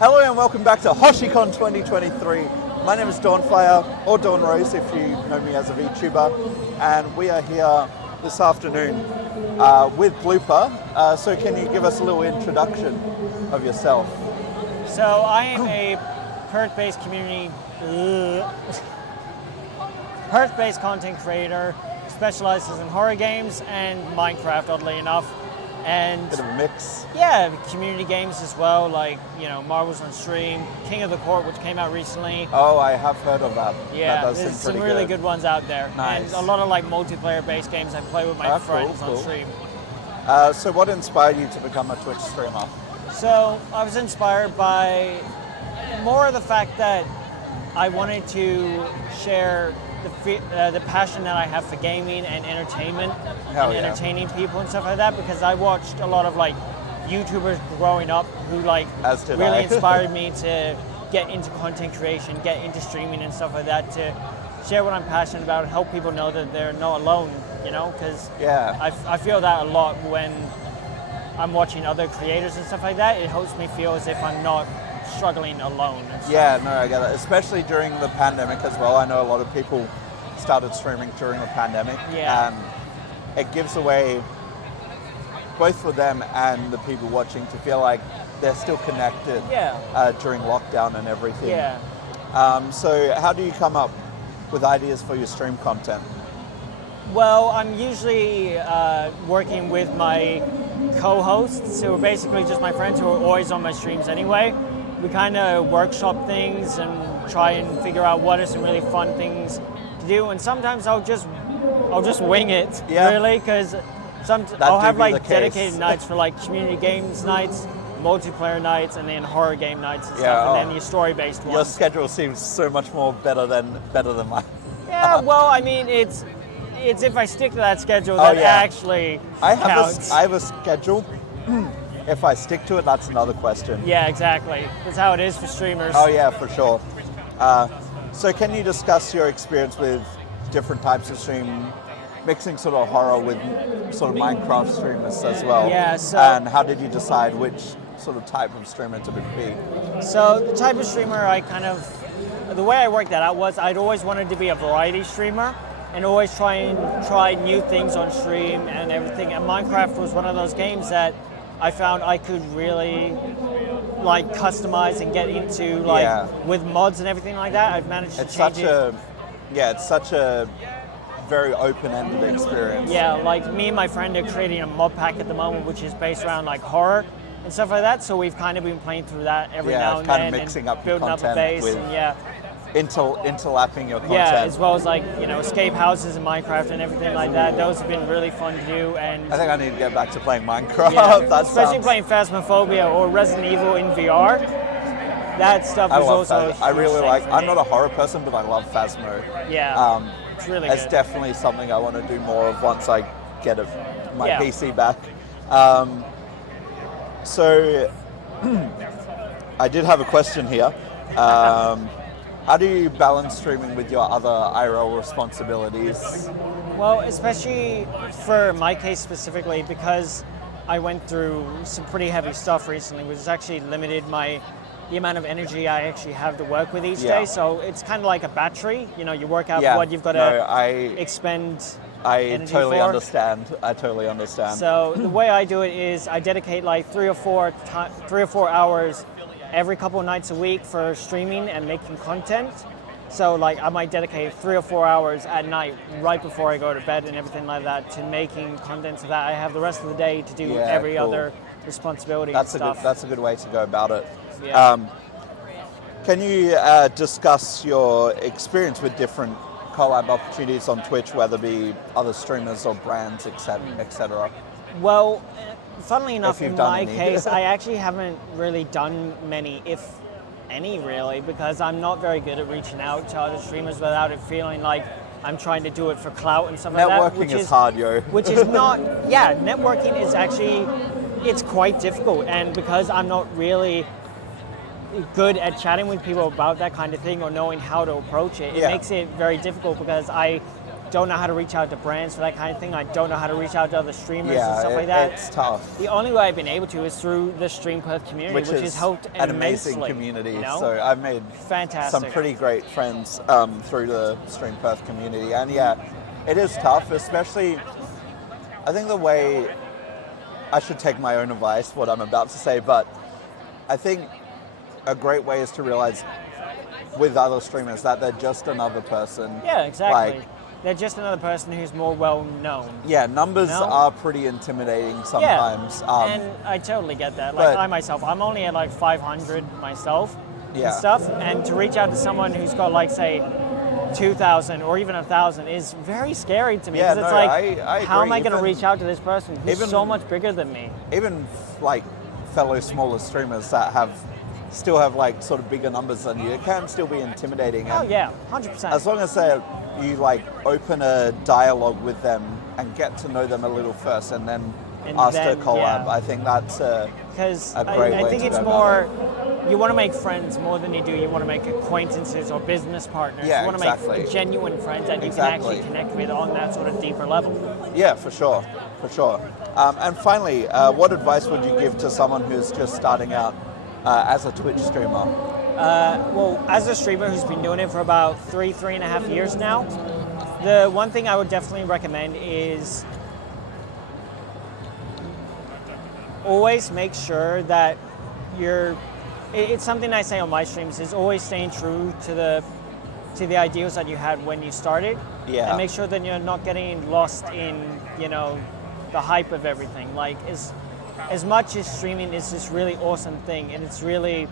Hello and welcome back to HoshiCon 2023. My name is Dawnfire, or Dawn Rose if you know me as a VTuber, and we are here this afternoon with Blueper. So can you give us a little introduction of yourself? So I am a Perth-based Perth-based content creator, specializes in horror games and Minecraft, oddly enough. And Bit of a mix. yeah, community games as well, like, Marvel's on Stream, King of the Court, which came out recently. Oh, I have heard of that. Yeah, that does there's seem some pretty really good ones out there. Nice. And a lot of multiplayer-based games I play with my friends on stream. So what inspired you to become a Twitch streamer? So I was inspired by more of the fact that I wanted to share the passion that I have for gaming and entertainment entertaining people and stuff like that, because I watched a lot of YouTubers growing up who really inspired me to get into content creation, get into streaming and stuff like that, to share what I'm passionate about and help people know that they're not alone, because I feel that a lot when I'm watching other creators and stuff like that. It helps me feel as if I'm not struggling alone. Yeah, no, I get it. Especially during the pandemic as well. I know a lot of people started streaming during the pandemic. Yeah. And it gives a way, both for them and the people watching, to feel like they're still connected during lockdown and everything. Yeah. So how do you come up with ideas for your stream content? Well, I'm usually working with my co-hosts, who are basically just my friends who are always on my streams anyway. We kind of workshop things and try and figure out what are some really fun things to do. And sometimes I'll just wing it, really, because I'll have dedicated nights for community games nights, multiplayer nights, and then horror game nights and stuff, and then your story-based ones. Your schedule seems so much more better than mine. Yeah, well, I mean, it's if I stick to that schedule that actually counts. I have a schedule. If I stick to it, that's another question. Yeah, exactly. That's how it is for streamers. Oh yeah, for sure. So can you discuss your experience with different types of stream, mixing sort of horror with sort of Minecraft streamers as well? Yeah, so... And how did you decide which sort of type of streamer to be? So the type of streamer the way I worked that out was I'd always wanted to be a variety streamer and always try new things on stream and everything. And Minecraft was one of those games that I found I could really customize and get into with mods and everything like that. I've managed to change it. It's such a very open-ended experience. Yeah, me and my friend are creating a mod pack at the moment, which is based around horror and stuff like that. So we've kind of been playing through that every now and then, kind of mixing up building up a base and interlapping your content. Yeah, as well as escape houses in Minecraft and everything like that. Those have been really fun to do. And I think I need to get back to playing Minecraft. Yeah, especially playing Phasmophobia or Resident Evil in VR. That stuff is also. I really I'm not a horror person, but I love Phasmo. Yeah, it's really It's good. definitely something I want to do more of once I get my PC back. So I did have a question here. How do you balance streaming with your other IRL responsibilities? Well, especially for my case specifically, because I went through some pretty heavy stuff recently, which has actually limited the amount of energy I actually have to work with each day. So it's kind of like a battery. You work out what you've got to expend energy for. I totally understand. So the way I do it is I dedicate 3 or 4 hours every couple of nights a week for streaming and making content. So I might dedicate 3 or 4 hours at night right before I go to bed and everything like that to making content, so that I have the rest of the day to do every other responsibility and stuff. That's a good way to go about it. Yeah. Can you discuss your experience with different collab opportunities on Twitch, whether it be other streamers or brands, etc.? Well, funnily enough, in my case, I actually haven't really done many, if any, really, because I'm not very good at reaching out to other streamers without it feeling like I'm trying to do it for clout and stuff like that. Networking is hard, yo. Which is not, networking is actually, it's quite difficult, and because I'm not really good at chatting with people about that kind of thing or knowing how to approach it, it makes it very difficult, because I don't know how to reach out to brands for that kind of thing. I don't know how to reach out to other streamers and stuff like that. It's tough. The only way I've been able to is through the Stream Perth community, which has helped an immensely, amazing community. You know? So I've made fantastic, some pretty great friends through the Stream Perth community. And yeah, it is tough, especially, I think the way, I should take my own advice, what I'm about to say, but I think a great way is to realize with other streamers that they're just another person. Yeah, exactly. Like, they're just another person who's more well known. Yeah, numbers are pretty intimidating sometimes. Yeah, and I totally get that. Like I myself, I'm only at like 500 myself and stuff, and to reach out to someone who's got like say 2,000 or even 1,000 is very scary to me. Yeah, because it's like, how am I going to reach out to this person who's so much bigger than me? Even like fellow smaller streamers that still have like sort of bigger numbers than you, it can still be intimidating. Oh yeah, 100%. As long as you like open a dialogue with them and get to know them a little first, and then ask to collab. I think that's a great way. I think it's more, you want to make friends more than you want to make acquaintances or business partners. Yeah, you want to make genuine friends that you can actually connect with on that sort of deeper level. Yeah, for sure. And finally, what advice would you give to someone who's just starting out as a Twitch streamer? Well, as a streamer who's been doing it for about 3.5 years now, the one thing I would definitely recommend is always make sure that it's something I say on my streams, is always staying true to the ideals that you had when you started. Yeah. And make sure that you're not getting lost in, the hype of everything. Like as much as streaming is this really awesome thing and it's really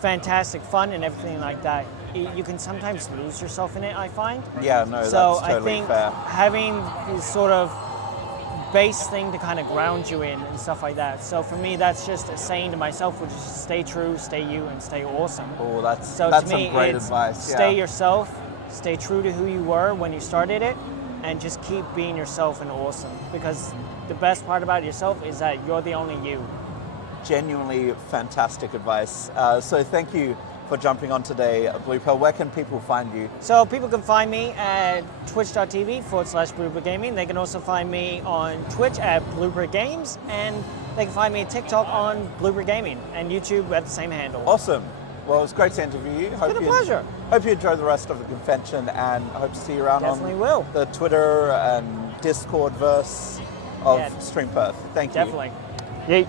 fantastic fun and everything like that, you can sometimes lose yourself in it, I find. Yeah, no, so that's totally I think fair. having this sort of base thing to kind of ground you in and stuff like that. So for me, that's just a saying to myself, which is stay true, stay you, and stay awesome. Oh, that's to me, some great advice. Stay yourself, stay true to who you were when you started it, and just keep being yourself and awesome. Because the best part about yourself is that you're the only you. Genuinely fantastic advice. So thank you for jumping on today, Blueper. Where can people find you? So people can find me at twitch.tv/Blueper Gaming. They can also find me on Twitch at Blueper Games, and they can find me at TikTok on Blueper Gaming, and YouTube at the same handle. Awesome. Well, it was great to interview you. It's been a pleasure. Hope you enjoy the rest of the convention, and hope to see you around on the Twitter and Discord verse of Stream Perth. Thank you. Definitely. Yeet.